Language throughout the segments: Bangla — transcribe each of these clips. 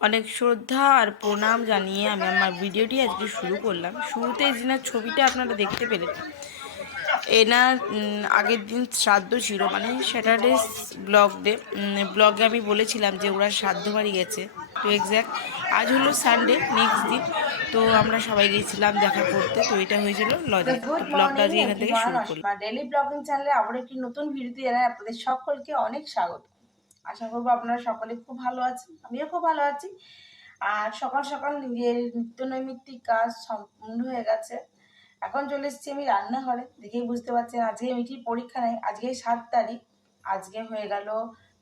অনেক শ্রদ্ধা আর প্রণাম জানিয়ে আমি আমার ভিডিওটি আজকে শুরু করলাম। শুরুতে যেনার ছবিটা আপনারা দেখতে পেলেন এনার আগের দিন শ্রাদ্ধ ছিল মানে স্যাটারডে ব্লগ ডে ব্লগে আমি বলেছিলাম যে ওরা শ্রাদ্ধ বাড়ি গেছে। তো এক্স্যাক্ট আজ হলো সানডে নেক্সট দিন। তো আমরা সবাই গিয়েছিলাম দেখা করতে। তো এটা হয়েছিল লজে। ব্লগটা আজকে এখান থেকে শুরু করলাম। ডেলি ব্লগিং চ্যানেলে আবার একটি নতুন ভিডিওতে জানাই আপনাদের সকলকে অনেক স্বাগত। আশা করব আপনারা সকলে খুব ভালো আছেন। আমিও খুব ভালো আছি। আর সকাল সকাল নিজের নিত্য নৈমিত্তিক কাজ সম্পূর্ণ হয়ে গেছে। এখন চলে এসেছি আমি রান্নাঘরে। দেখেই বুঝতে পারছেন, আজকে মিটির পরীক্ষা নেই। আজকে সাত তারিখ, আজকে হয়ে গেল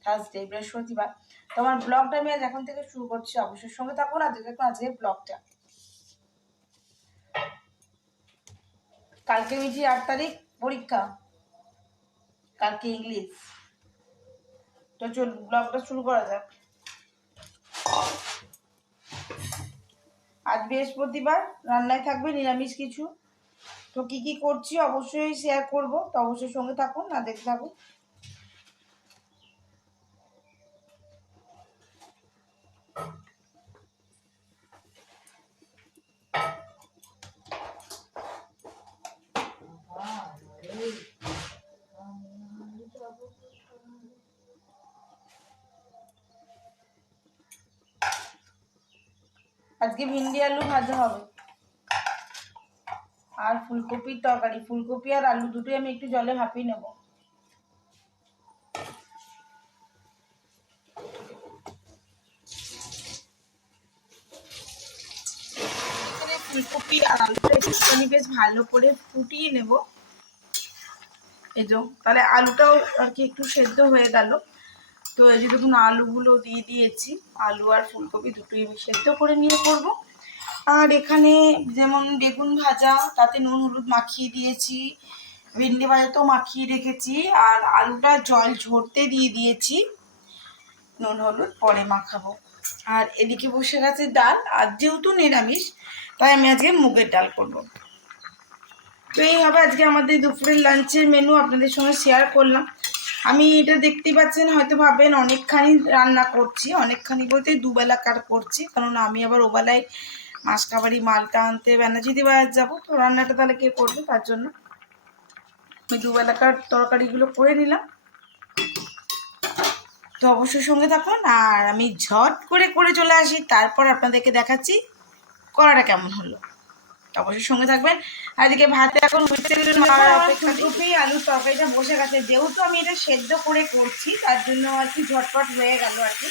থার্সডে বৃহস্পতিবার। তো আমার ব্লগটা আমি আজ এখন থেকে শুরু করছি। অবশ্যই সঙ্গে থাকুন আর দেখুন আজকের ব্লগটা। কালকে মিঠি আট তারিখ পরীক্ষা। কালকে ইংলিশ তো চল ব্লগটা শুরু করা যাক। আজ বৃহস্পতিবার, রান্নায় থাকবে নিরামিষ কিছু। তো কি কি করছি অবশ্যই শেয়ার করব, তো অবশ্যই সঙ্গে থাকুন না দেখে থাকুন। আজকে ভিন্ডি আলু ভাজা হবে। আর ফুলকপির তরকারি, ফুলকপি আর আলু দুটোই আমি একটু জলে ভাপিয়ে নেব। ফুলকপি আর আলুটা একটু আমি বেশ ভালো করে ফুটিয়ে নেব। যে, তাহলে আলুটাও আর কি একটু সেদ্ধ হয়ে গেল। তো এই যে দেখুন আলুগুলো দিয়ে দিয়েছি, আলু আর ফুলকপি দুটোই সেদ্ধ করে নিয়ে করব। আর এখানে যেমন বেগুন ভাজা, তাতে নুন হলুদ মাখিয়ে দিয়েছি, ভেন্ডি তো মাখিয়ে রেখেছি, আর আলুটা জল ঝরতে দিয়ে দিয়েছি, নুন হলুদ পরে মাখাবো। আর এদিকে বসে গেছে ডাল, আর যেহেতু নিরামিষ, তাই আমি আজকে মুগের ডাল করব। তো এই হবে আজকে আমাদের দুপুরের লাঞ্চের মেনু আপনাদের সঙ্গে শেয়ার করলাম। আমি এটা দেখতে পাচ্ছেন, হয়তো ভাবেন অনেকখানি রান্না করছি, অনেকখানি বলতে দুবেলা কার করছি কারণ আমি আবার ওবেলায় মাসকাবাড়ি মালটা আনতে ব্যানার্জিদি বাজার যাব, তো রান্নাটা তাহলে কে করবে তার জন্য? আমি দুবেলাকার তরকারিগুলো করে নিলাম। তো অবশ্যই সঙ্গে থাকুন, আর আমি ঝট করে করে চলে আসি, তারপর আপনাদেরকে দেখাচ্ছি করাটা কেমন হলো। অবশ্যই সঙ্গে থাকবেন। আর এদিকে ভাতে এখন ফুলকপি আলুর তরকারিটা বসে গেছে। যেহেতু আমি এটা সেদ্ধ করে করছি তার জন্য আর কি ঝটপট হয়ে গেল আর কি।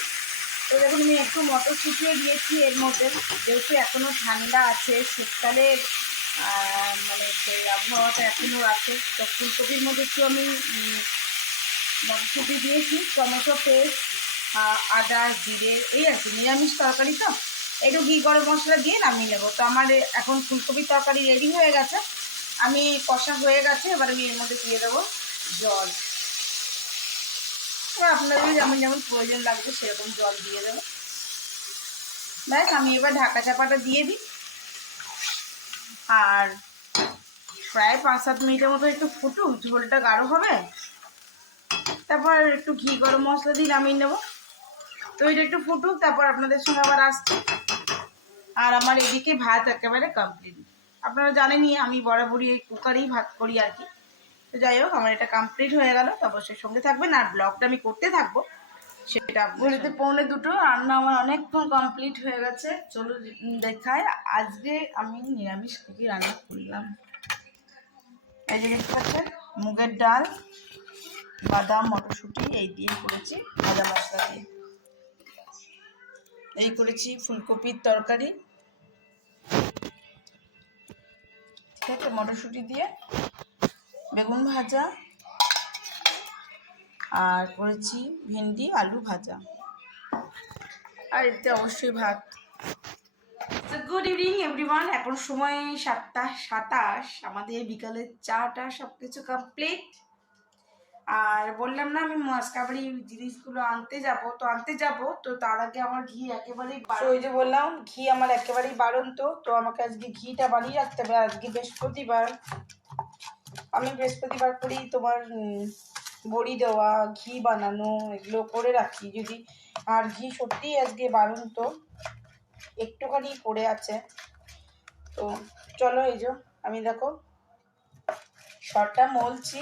তো দেখুন আমি একটু মটর শুকিয়ে দিয়েছি এর মধ্যে। যেহেতু এখনও ঠান্ডা আছে শীতকালে মানে সেই আবহাওয়াটা এখনও আছে তো ফুলকপির মধ্যে একটু আমি মটরশুঁটি দিয়েছি টমেটো পেস্ট আদা জিরে এই আর কি নিরামিষ তরকারি তো? একটু ঘি গরম মশলা দিয়ে নামিয়ে নেব। তো আমার এখন ফুলকপির তরকারি রেডি হয়ে গেছে। আমি কষা হয়ে গেছে, এবার আমি এর মধ্যে দিয়ে দেবো জল। এবার আপনাদের যেমন যেমন প্রয়োজন লাগবে সেরকম জল দিয়ে দেবো। ব্যাস, আমি এবার ঢাকা চাপাটা দিয়ে দিই। আর প্রায় পাঁচ সাত মিনিটের মতো একটু ফুটুক, ঝোলটা গাঢ় হবে। তারপর একটু ঘি গরম মশলা দিয়ে নামিয়ে নেব। তো এটা একটু ফুটুক, তারপর আপনাদের সঙ্গে আবার আসছে। আর আমার এদিকে ভাত একেবারে কমপ্লিট আপনারা জানেনই আমি বরাবরই এই কুকারেই ভাত করি আর কি। তো যাই হোক আমার এটা কমপ্লিট হয়ে গেল। তারপর সে সঙ্গে থাকবেন। আর ব্লগটা আমি করতে থাকব সেটা বলিতে পৌনে দুটো রান্না আমার অনেকক্ষণ কমপ্লিট হয়ে গেছে। চলো দেখায় আজকে আমি নিরামিষ কী রান্না করলাম। এই যে দেখতে পাচ্ছেন মুগের ডাল বাদাম মটরশুঁটি এই দিয়ে করেছি ভাজা মশলা দিয়ে। এই করেছি ফুলকপির তরকারি। আছে মটরশুঁটি দিয়ে বেগুন ভাজা আর করেছি ভেন্ডি, আলু ভাজা। আর এতে অবশ্যই ভাত। গুড ইভিনিং এভরিওয়ান এখন সময় সাতটা সাতাশ। আমাদের বিকালের চাটা সব কিছু কমপ্লিট আর বললাম না, আমি মাসকাবারি জিনিসগুলো আনতে যাব। তো আনতে যাব, তো তার আগে আমার ঘি একেবারেই ওই যে বললাম, ঘি আমার একেবারেই বারণ তো তো আমাকে আজকে ঘিটা বানিয়ে রাখতে হবে। আজকে বৃহস্পতিবার। আমি বৃহস্পতিবার করেই তোমার বড়ি দেওয়া, ঘি বানানো, এগুলো করে রাখি। যদি আর ঘি সত্যিই আজকে বারণ তো, একটুখানি পড়ে আছে। তো চলো এই যে, আমি দেখো শরটা মলছি।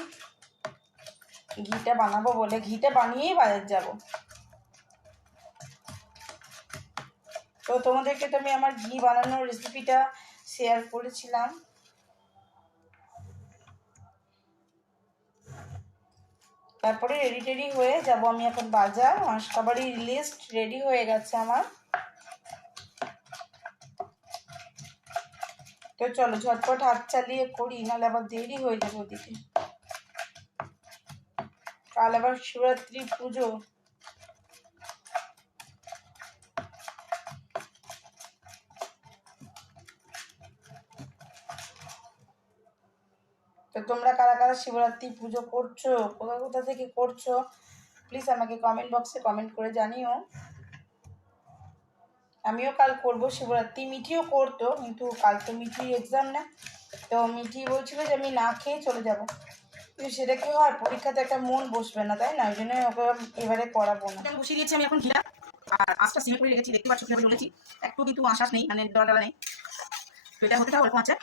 ঘিটা বানাবো বলে। ঘিটা বানিয়েই বাজার যাব। তো তোমাদেরকে তো আমি আমার ঘি বানানোর রেসিপিটা শেয়ার করেছিলাম। তারপরে রেডি টেডি হয়ে যাব আমি এখন বাজার। সবারই লিস্ট রেডি হয়ে গেছে আমার। তো চলো ঝটপট হাত চালিয়ে করি, নাহলে আবার দেরি হয়ে যাবে ওদিকে। কাল আবার শিবরাত্রি পুজো। তো তোমরা কারা কারা শিবরাত্রি পুজো করছ? কোথা কোথা থেকে করছ? প্লিজ আমাকে কমেন্ট বক্সে কমেন্ট করে জানিও। আমিও কাল করব শিবরাত্রি। মিঠিও করতো, কিন্তু কাল তো মিঠির এক্সাম না। তো মিঠি বলছিল যে আমি না খেয়ে চলে যাব। কিন্তু সেটা কি হয়? পরীক্ষাতে একটা মন বসবে না তাই না? ওই জন্য ওকে এবারে করাবো না। বসিয়ে দিয়েছি আমি এখন ঘিরা আর আঁচটা সিমে করে রেখেছি দেখতে পাচ্ছ কীভাবে জ্বলেছি একটু কিন্তু আশ্বাস নেই মানে ডলা ডলা নেই। তো এটা হতে থাকো এরকম আছে।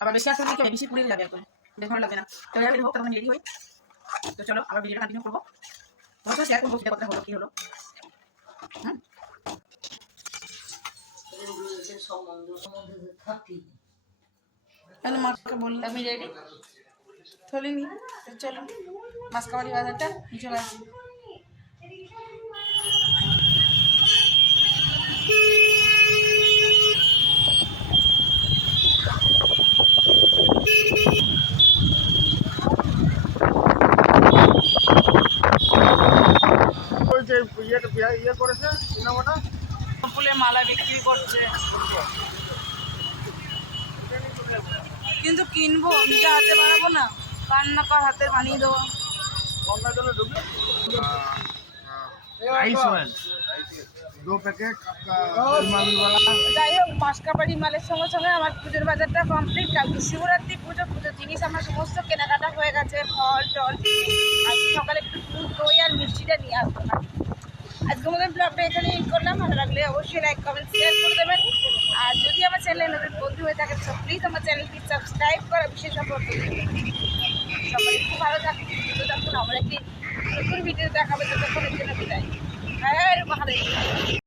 আবার বেশি আসলে কি বেশি পুড়ে যাবে একদম। বেশ ভালো লাগবে না। তো এবার হোক তখন রেডি হই। তো চলো আবার ভিডিওটা কন্টিনিউ করব। তোমার সাথে শেয়ার করব সেটা কথা হলো কি হলো। কেন মাকে বললাম। আমি রেডি থলিনি চলো মাসকাবাড়ি বাজারটা চলে আসি ইয়ে ফুলের মালা বিক্রি করছে। কিন্তু কিনবো নিজে হাতে বানাবো না পান না হাতে বানিয়ে দেবো। দু মাসকাবাড়ি মালের সঙ্গে সঙ্গে আমার পুজোর বাজারটা কমপ্লিট শিবরাত্রি পুজো জিনিস আমার সমস্ত কেনাকাটা হয়ে গেছে সকালে দই আর মিষ্টিটা নিয়ে আসব। করলাম। ভালো অবশ্যই লাইক কমেন্ট শেয়ার করে দেবেন। আমার চ্যানেলে নতুন বন্ধু হয়ে থাকেন সব প্লিজ আমার চ্যানেলটি সাবস্ক্রাইব করা, বিশেষ অনুরোধ। সবাই খুব ভালো থাকুন, সুস্থ আমরা একটি নতুন ভিডিও দেখাবে, ততক্ষণের জন্য বিদায় হ্যাঁ মহাদেব